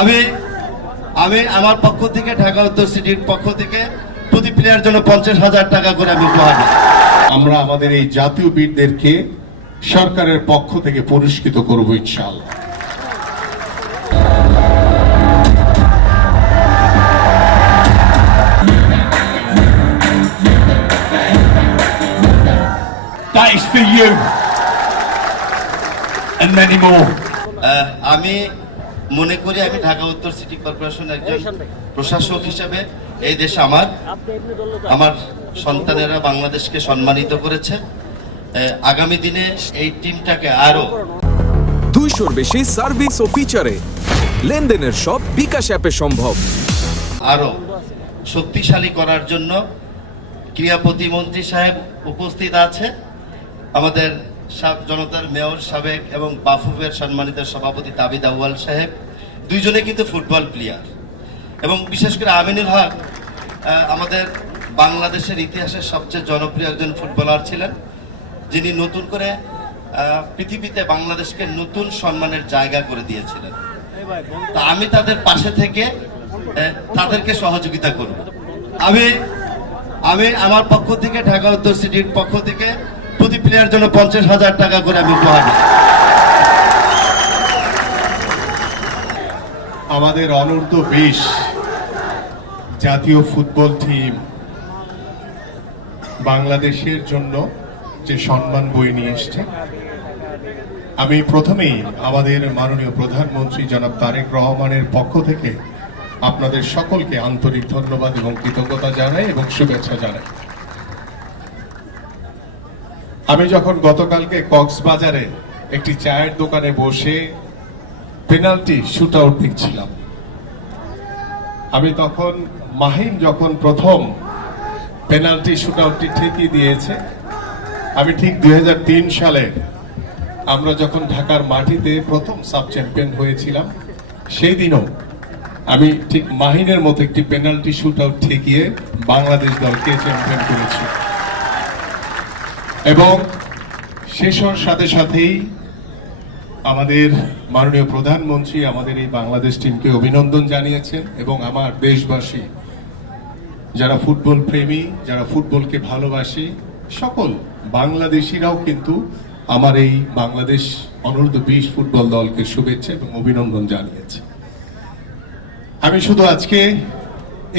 আমি আমি আমার পক্ষ থেকে ঢাকা উত্তর সিটির পক্ষ থেকে প্রতি প্লেয়ার জন্য 50,000 টাকা করে আমি উপহার দিই। আমরা আমাদের এই জাতীয় বীরদেরকে সরকারের পক্ষ থেকে পুরস্কৃত করব ইনশাআল্লাহ। That is for you and many more. আমি মনে করি আমি ঢাকা উত্তর সিটি কর্পোরেশন একজন প্রশাসক হিসেবে এই দেশে আমার সন্তানেরা বাংলাদেশকে সম্মানিত করেছে। আগামী দিনে এই টিমটাকে আরো 200-র বেশি সার্ভিস ও ফিচারে লেনদেনের সব বিকাশ অ্যাপে সম্ভব। আরো শক্তিশালী করার জন্য ক্রীড়া প্রতিমন্ত্রী সাহেব উপস্থিত আছে, আমাদের জনতার মেয়র সাবেক এবং বাফুফের সম্মানিত সভাপতি তাবিদ আউয়াল সাহেব, দুইজনে কিন্তু ফুটবল প্লেয়ার, এবং বিশেষ করে আমিনুল হক আমাদের বাংলাদেশের ইতিহাসের সবচেয়ে জনপ্রিয় একজন ফুটবলার ছিলেন, যিনি নতুন করে পৃথিবীতে বাংলাদেশকে নতুন সম্মানের জায়গা করে দিয়েছিলেন। তা আমি তাদের পাশে থেকে তাদেরকে সহযোগিতা করব। আমি আমার পক্ষ থেকে ঢাকা উত্তর সিটির পক্ষ থেকে প্রতি প্লেয়ার জন্য 50,000 টাকা করে আমি উপহার দিই। আমাদের অনূর্ধ্ব 20 জাতীয় ফুটবল টিম বাংলাদেশের জন্য যে সম্মান বয়ে নিয়ে এসছে, আমি প্রথমেই আমাদের মাননীয় প্রধানমন্ত্রী জনাব তারেক রহমানের পক্ষ থেকে আপনাদের সকলকে আন্তরিক ধন্যবাদ এবং কৃতজ্ঞতা জানাই এবং শুভেচ্ছা জানাই। আমি যখন গতকালকে কক্সবাজারে একটি চায়ের দোকানে বসে পেনাল্টি শুট আউট দেখছিলাম, আমি তখন মাহিম যখন প্রথম পেনাল্টি শুট আউটটি ঠেকিয়ে দিয়েছে, আমি ঠিক 2003 সালে আমরা যখন ঢাকার মাটিতে প্রথম সাব চ্যাম্পিয়ন হয়েছিলাম, সেই দিনও আমি ঠিক মাহিনের মতো একটি পেনাল্টি শুট আউট ঠেকিয়ে বাংলাদেশ দলকে চ্যাম্পিয়ন করেছি। এবং শেষ হওয়ার সাথে সাথেই আমাদের মাননীয় প্রধানমন্ত্রী আমাদের এই বাংলাদেশ টিমকে অভিনন্দন জানিয়েছেন, এবং আমার দেশবাসী যারা ফুটবল প্রেমী, যারা ফুটবলকে ভালোবাসে, সকল বাংলাদেশিরাও কিন্তু আমার এই বাংলাদেশ অনূর্ধ্ব 20 ফুটবল দলকে শুভেচ্ছা এবং অভিনন্দন জানিয়েছে। আমি শুধু আজকে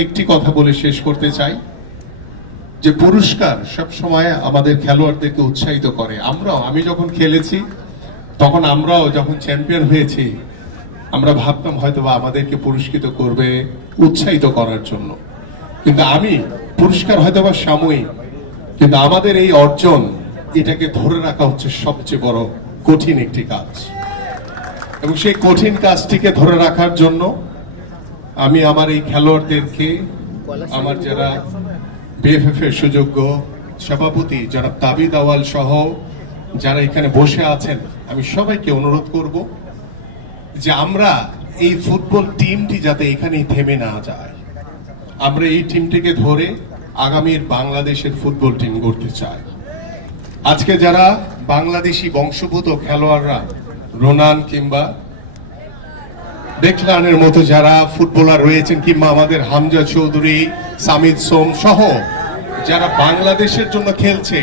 একটি কথা বলে শেষ করতে চাই যে পুরস্কার সবসময় আমাদের খেলোয়াড়দেরকে উৎসাহিত করে। আমি যখন খেলেছি তখন আমরাও যখন চ্যাম্পিয়ন হয়েছি, আমরা ভাবতাম হয়তো বা আমাদেরকে পুরস্কৃত করবে উৎসাহিত করার জন্য, কিন্তু পুরস্কার হয়তো বা সাময়িক, কিন্তু আমাদের এই অর্জন এটাকে ধরে রাখা হচ্ছে সবচেয়ে বড় কঠিন একটি কাজ, এবং সেই কঠিন কাজটিকে ধরে রাখার জন্য আমি আমার এই খেলোয়াড়দেরকে, আমার যারা বিএফএফ এর সুযোগ্য সভাপতি জনাব তাবিদ আউয়াল সহ যারা এখানে বসে আছেন, আমি সবাইকে অনুরোধ করব যে আমরা এই ফুটবল টিমটি যাতে এখানেই থেমে না যায়, আমরা এই টিমটিকে ধরে আগামীর বাংলাদেশের ফুটবল টিম গড়তে চাই। আজকে যারা বাংলাদেশি বংশোদ্ভূত খেলোয়াড়রা, রোনান কিংবা ডেকলানের মতো যারা ফুটবলার রয়েছেন, কিংবা আমাদের হামজা চৌধুরী, সামিদ সোম সহ যারা বাংলাদেশের জন্য খেলছে,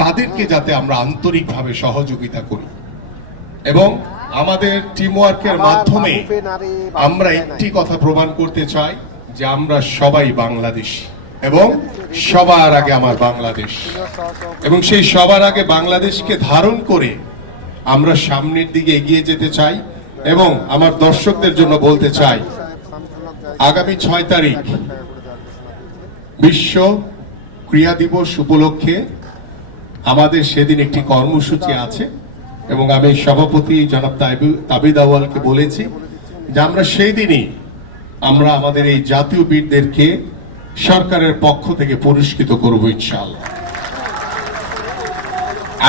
তাদেরকে যাতে আমরা আন্তরিকভাবে সহযোগিতা করি, এবং আমাদের টিমওয়ার্কের মাধ্যমে আমরা একটি কথা প্রমাণ করতে চাই যে আমরা সবাই বাংলাদেশ, এবং সবার আগে আমার বাংলাদেশ, এবং সেই সবার আগে বাংলাদেশকে ধারণ করে আমরা সামনের দিকে এগিয়ে যেতে চাই। এবং আমার দর্শকদের জন্য বলতে চাই, আগামী 6 তারিখ বিশ্ব ক্রীড়া দিবস উপলক্ষে আমাদের সেদিন একটি কর্মসূচি আছে, এবং আমি সভাপতি জনাব তাবিদ আউয়ালকে বলেছি যে আমরা সেই দিনই আমরা আমাদের এই জাতীয় বীরদেরকে সরকারের পক্ষ থেকে পুরস্কৃত করব ইনশাআল্লাহ।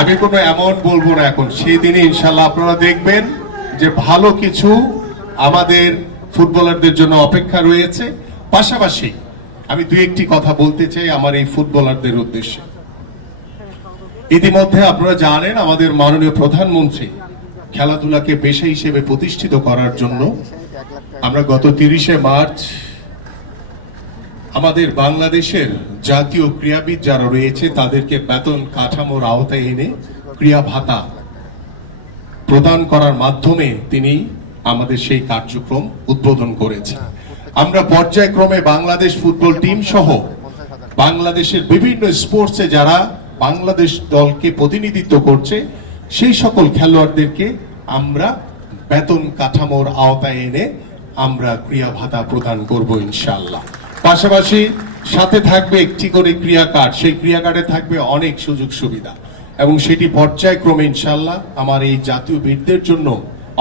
আমি কোনো অ্যামাউন্ট বলবো না এখন, সেই দিনে ইনশাআল্লাহ আপনারা দেখবেন যে ভালো কিছু আমাদের ফুটবলারদের জন্য অপেক্ষা রয়েছে। পাশাপাশি আমি দুই একটি কথা বলতে চাই আমার এই ফুটবলারদের উদ্দেশ্যে। ইতিমধ্যে আপনারা জানেন আমাদের মাননীয় প্রধানমন্ত্রী খেলাধুলাকে পেশা হিসেবে প্রতিষ্ঠিত করার জন্য আমরা গত 30শে মার্চ আমাদের বাংলাদেশের জাতীয় ক্রীড়াবিদ যারা রয়েছে তাদেরকে বেতন কাঠামোর আওতায় এনে ক্রীড়া ভাতা প্রদান করার মাধ্যমে তিনি আমাদের সেই কার্যক্রম উদ্বোধন করেছেন। আমরা পর্যায়ক্রমে বাংলাদেশ ফুটবল টিম সহ বাংলাদেশের বিভিন্ন স্পোর্টসে যারা বাংলাদেশ দলকে প্রতিনিধিত্ব করছে সেই সকল খেলোয়াড়দেরকে আমরা বেতন কাঠামোর আওতায় এনে আমরা ক্রীড়া ভাতা প্রদান করব ইনশাআল্লাহ। পাশাপাশি সাথে থাকবে একটি করে ক্রীড়া কার্ড, সেই ক্রীড়া কার্ডে থাকবে অনেক সুযোগ সুবিধা এবং সেটি পর্যায়ক্রমে ইনশাআল্লাহ আমার এই জাতীয় বীরদের জন্য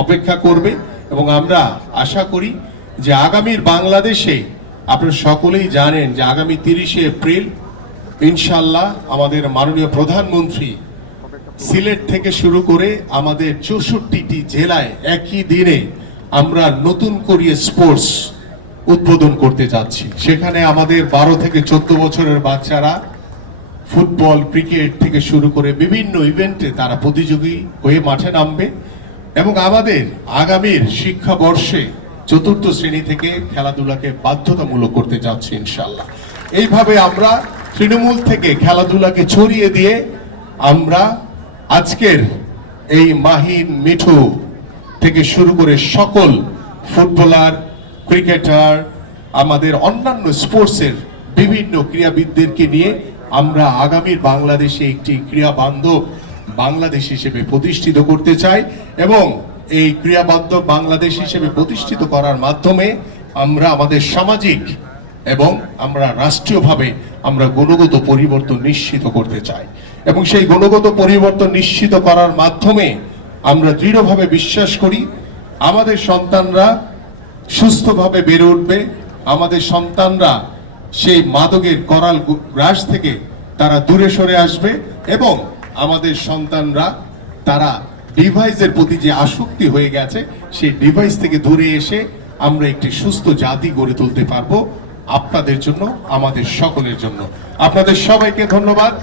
অপেক্ষা করবে এবং আমরা আশা করি যে আগামীর বাংলাদেশে আপনারা সকলেই জানেন যে আগামী 30শে এপ্রিল ইনশাআল্লাহ আমাদের মাননীয় প্রধানমন্ত্রী সিলেট থেকে শুরু করে আমাদের 64টি জেলায় একই দিনে আমরা নতুন করে স্পোর্টস উদ্বোধন করতে যাচ্ছি। সেখানে আমাদের 12 থেকে 14 বছরের বাচ্চারা ফুটবল, ক্রিকেট থেকে শুরু করে বিভিন্ন ইভেন্টে তারা প্রতিযোগী হয়ে মাঠে নামবে এবং আমাদের আগামীর শিক্ষাবর্ষে 4র্থ শ্রেণী থেকে খেলাধুলাকে বাধ্যতামূলক করতে যাচ্ছি ইনশাআল্লাহ। এইভাবে আমরা তৃণমূল থেকে খেলাধুলাকে ছড়িয়ে দিয়ে আমরা আজকের এই মাহিন, মিঠু থেকে শুরু করে সকল ফুটবলার, ক্রিকেটার, আমাদের অন্যান্য স্পোর্টসের বিভিন্ন ক্রীড়াবিদদেরকে নিয়ে আমরা আগামীর বাংলাদেশে একটি ক্রীড়া বান্ধব বাংলাদেশ হিসেবে প্রতিষ্ঠিত করতে চাই এবং এই ক্রীড়া বান্ধব বাংলাদেশ হিসেবে প্রতিষ্ঠিত করার মাধ্যমে আমরা আমাদের সামাজিক এবং আমরা রাষ্ট্রীয়ভাবে আমরা গুণগত পরিবর্তন নিশ্চিত করতে চাই এবং সেই গুণগত পরিবর্তন নিশ্চিত করার মাধ্যমে আমরা দৃঢ়ভাবে বিশ্বাস করি আমাদের সন্তানরা সুস্থভাবে বেড়ে উঠবে, আমাদের সন্তানরা সেই মাদকের করাল গ্রাস থেকে তারা দূরে সরে আসবে এবং আমাদের সন্তানরা তারা ডিভাইসের প্রতি যে আসক্তি হয়ে গেছে সেই ডিভাইস থেকে দূরে এসে আমরা একটি সুস্থ জাতি গড়ে তুলতে পারবো আপনাদের জন্য, আমাদের সকলের জন্য। আপনাদের সবাইকে ধন্যবাদ।